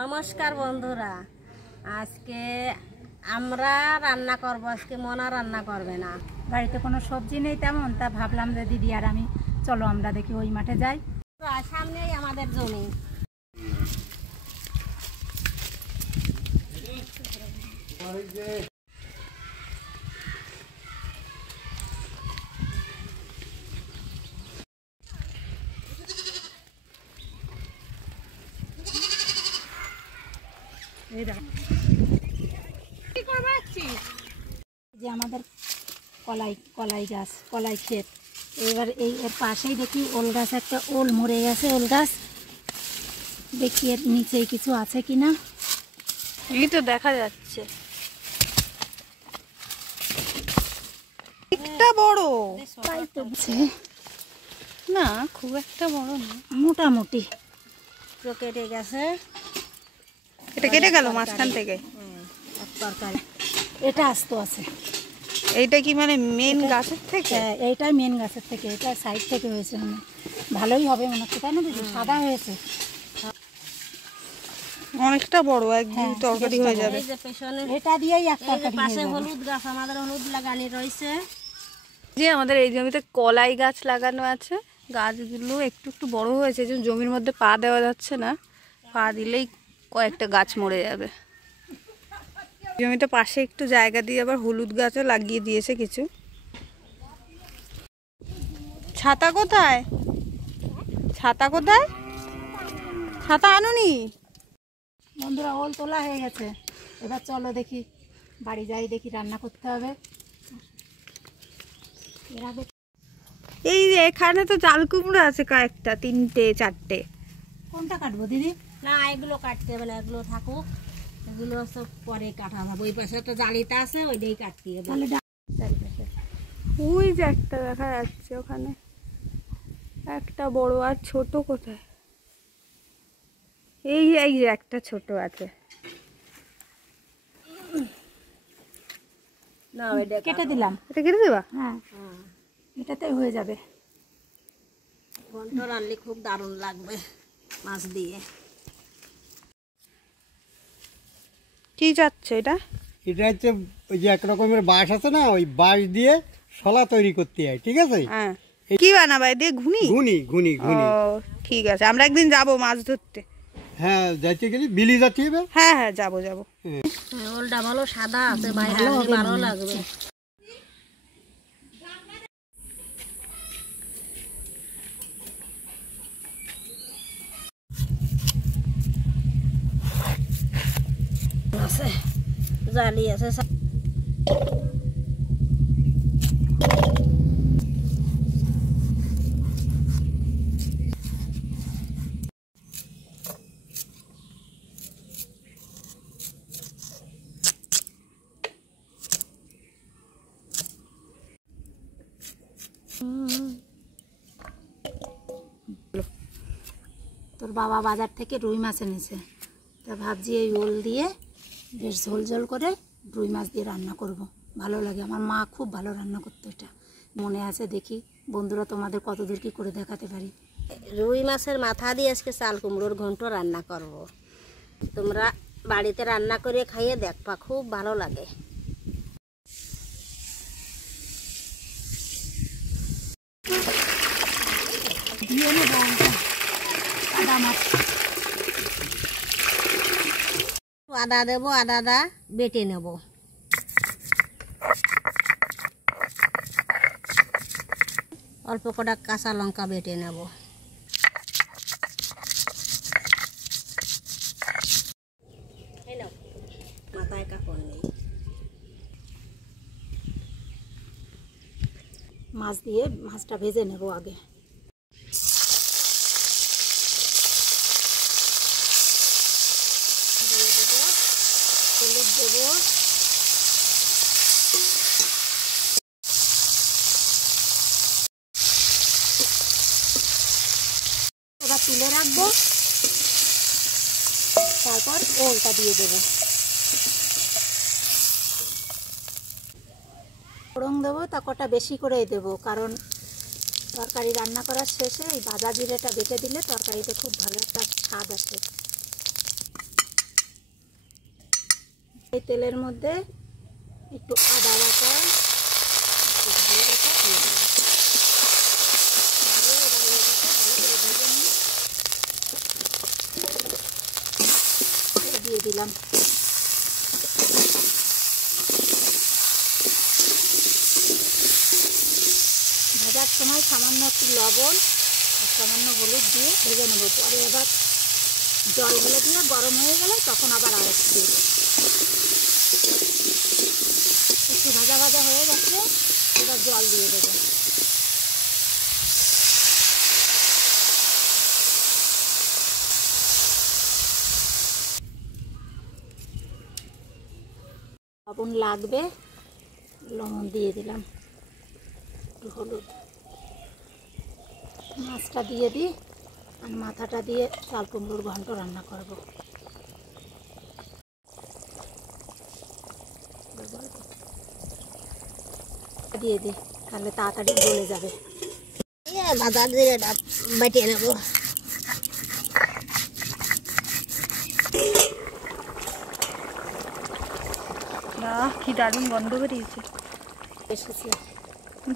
নমস্কার বন্ধুরা, আজকে আমরা রান্না করব। আজকে মনা রান্না করবে না, বাড়িতে কোনো সবজি নেই তেমন, তা ভাবলাম যে দিদি আর আমি চলো আমরা দেখি ওই মাঠে যাই। সামনেই আমাদের জমি। যে আমাদের কলাই গাছ, কলাই ক্ষেত। এবার এর পাশেই দেখি ওল গাছ, একটা ওল মরে গেছে ওল গাছ। দেখি এর নিচে কিছু আছে কিনা। এই তো দেখা যাচ্ছে একটা বড়, না খুব একটা বড় না, মোটামুটি কেটে গেছে। এটা কেটে গেল মাঝখান থেকে। তরকারি এটা আস্ত আছে। এইটা কি মানে মেন গাছের থেকে? এইটাই মেন গাছের থেকে, এটা সাইড থেকে হয়েছে। মানে ভালোই হবে মনে হচ্ছে, তাই না দিদি? সাদা হয়েছে, অনেকটা বড়, একদম তরকারি হয়ে যাবে। এটা দিয়েই এক তরকারি। পাশে হলুদ গাছ, আমাদের হলুদ লাগানি রয়েছে। যে আমাদের এই জমিতে কলাই গাছ লাগানো আছে। গাছগুলো একটু একটু বড় হয়েছে, যে জমির মধ্যে পা দেওয়া যাচ্ছে না, পা দিলেই কয়েকটা গাছ মরে যাবে। জমিতে পাশে একটু জায়গা দিয়ে আবার হলুদ গাছও লাগিয়ে দিয়েছে কিছু। ছাতা কোথায়? ছাতা কোথায়? ছাতা আনুনি? বন্ধুরা, ওল তোলা হয়ে গেছে। এবার চলো দেখি বাড়ি যাই, দেখি রান্না করতে হবে। এর আগে এই যে এখানে তো চাল কুমড়ো আছে কয়েকটা, 3টে 4টে। কোনটা কাটবো দিদি? না, এগুলো কাটতে হবে না, এগুলো থাকুক। এগুলো সব পরে কাটা হবে। ওই পাশে একটা জালিটা আছে, ওইটাই কাটতে হবে। তাহলে ওই যে একটা দেখা যাচ্ছে ওখানে, একটা বড় আর ছোট কোথায়? এই এই যে একটা ছোট আছে। না, ওইটা কেটে দিলাম। এটা কেটে দেবা? হ্যাঁ, এটাতে হয়ে যাবে। ঘন্ট রান্নলে খুব দারুণ লাগবে মাছ দিয়ে। কি যাচ্ছে এটা? এটা হচ্ছে ওই যে এক রকমের বাঁশ আছে না, ওই বাঁশ দিয়ে শলা তৈরি করতে হয়, ঠিক আছে? হ্যাঁ, কি বানাবা দিয়ে? ঘুনি? ঘুনি ঘুনি ঘুনি। ও ঠিক আছে, আমরা একদিন যাব মাছ ধরতে। হ্যাঁ, যাইতে গেলে বিলি যাতে হবে। হ্যাঁ হ্যাঁ, যাবো যাবো। ওলটা ভালো সাদা আছে, বাইরে ভালো লাগবে। আছে জালি আছে। তোর বাবা বাজার থেকে রুই মাছ এনেছে, তা ভাবছি এই ওল দিয়ে বেশ ঝোল ঝোল করে রুই মাছ দিয়ে রান্না করব। ভালো লাগে, আমার মা খুব ভালো রান্না করতো, এটা মনে আছে। দেখি বন্ধুরা তোমাদের কতদূর কি করে দেখাতে পারি। রুই মাছের মাথা দিয়ে আজকে চাল কুমড়োর ঘন্ট রান্না করব। তোমরা বাড়িতে রান্না করে খাইয়ে দেখবা, খুব ভালো লাগে। দিয়ে নেব আদা মাছ, আদা দেবো, আদাটা বেটে নেব। অল্প কটা কাঁচা লঙ্কা বেটে নেব। মাথায় কাপড় নেই। মাছ দিয়ে মাছটা ভেজে নেব আগে। হলুদ দেবো, এবার তুলে রাখবো, তারপর ওলটা দিয়ে দেবো। ফোড়ন দেবো, তা কটা বেশি করেই দেবো, কারণ তরকারি রান্না করার শেষে এই ভাজা জিরেটা বেটে দিলে তরকারিতে খুব ভালো একটা স্বাদ আসে। এই তেলের মধ্যে একটু আদা বাটা, একটু জিরে বাটা দিয়ে দেবো। দিয়ে দিলাম। ভাজার সময় সামান্য একটু লবণ আর সামান্য হলুদ দিয়ে ভেজে নেবো। পরে আবার জলগুলো দিয়ে গরম হয়ে গেলে তখন আবার আরেকটু দেবো। একটু ভাজা ভাজা হয়ে গেছে, এবার জল দিয়ে দেবো। লবণ লাগবে, লবণ দিয়ে দিলাম, একটু হলুদ। মাছটা দিয়ে দিই আর মাথাটা দিয়ে চাল কুমড়োর ঘন্ট রান্না করব। দিয়ে দিই, তাহলে তাড়াতাড়ি গলে যাবে। ভাজা জিরেটা বাটিয়ে নেবো। বাহ, কি দারুণ গন্ধ বেরিয়েছে। এসেছে,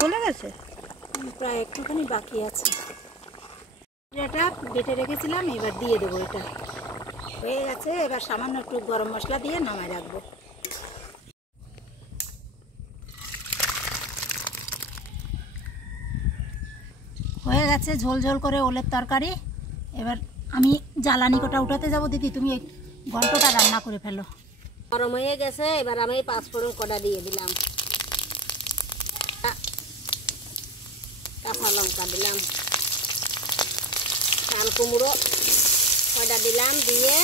গলে গেছে? প্রায় একটুখানি বাকি আছে। এটা বেটে রেখেছিলাম, এবার দিয়ে দেবো। এটা হয়ে গেছে, এবার সামান্য একটু গরম মশলা দিয়ে নামায় রাখবো। হয়ে গেছে ঝোল ঝোল করে ওলের তরকারি। এবার আমি জ্বালানি কোটা উঠাতে যাব। দিদি তুমি এই ঘন্টটা রান্না করে ফেলো। গরম হয়ে গেছে, এবার আমি পাঁচফোড়ন কটা দিয়ে দিলাম, কাঁচা লঙ্কা দিলাম, চাল কুমড়ো কটা দিলাম, দিয়ে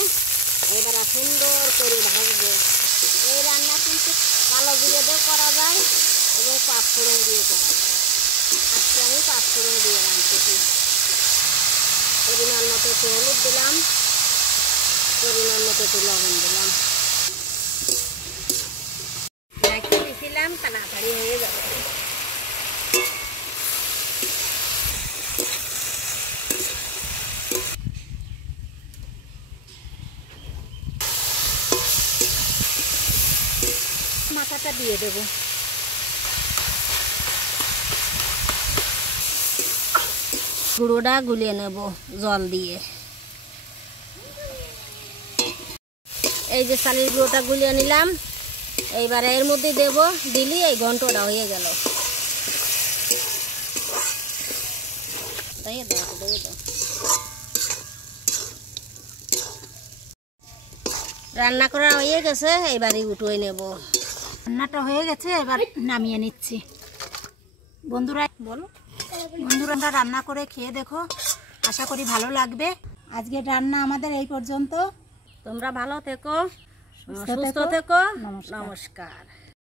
এবার সুন্দর করে ভাজবো। এই রান্না কিন্তু কালো জিরে দিয়ে করা যায় এবং পাঁচফোড়ন দিয়ে করা যায়। আজকে আমি পাঁচফোড়ন দিয়ে রাঁধতেছি। পরিমাণ মতো একটু হলুদ দিলাম, পরিমাণ মতো একটু লবণ দিলাম, দিয়েছিলাম, তাড়াতাড়ি হয়ে যাবে। মাথাটা দিয়ে দেবো। গুঁড়োটা গুলিয়ে নেব জল দিয়ে। এই যে চালের গুঁড়োটা গুলিয়ে নিলাম, এইবারে এর মধ্যে দেব, দিলি এই ঘন্টটা হয়ে গেল। রান্না করা হয়ে গেছে, এইবারে উঠিয়ে নেব। রান্নাটা হয়ে গেছে, এবার নামিয়ে নিচ্ছি। বন্ধুরা বলো, বন্ধুরা রান্না করে খেয়ে দেখো, আশা করি ভালো লাগবে। আজকের রান্না আমাদের এই পর্যন্ত। তোমরা ভালো থেকো, সুস্থ থেকো, নমস্কার। নমস্কার।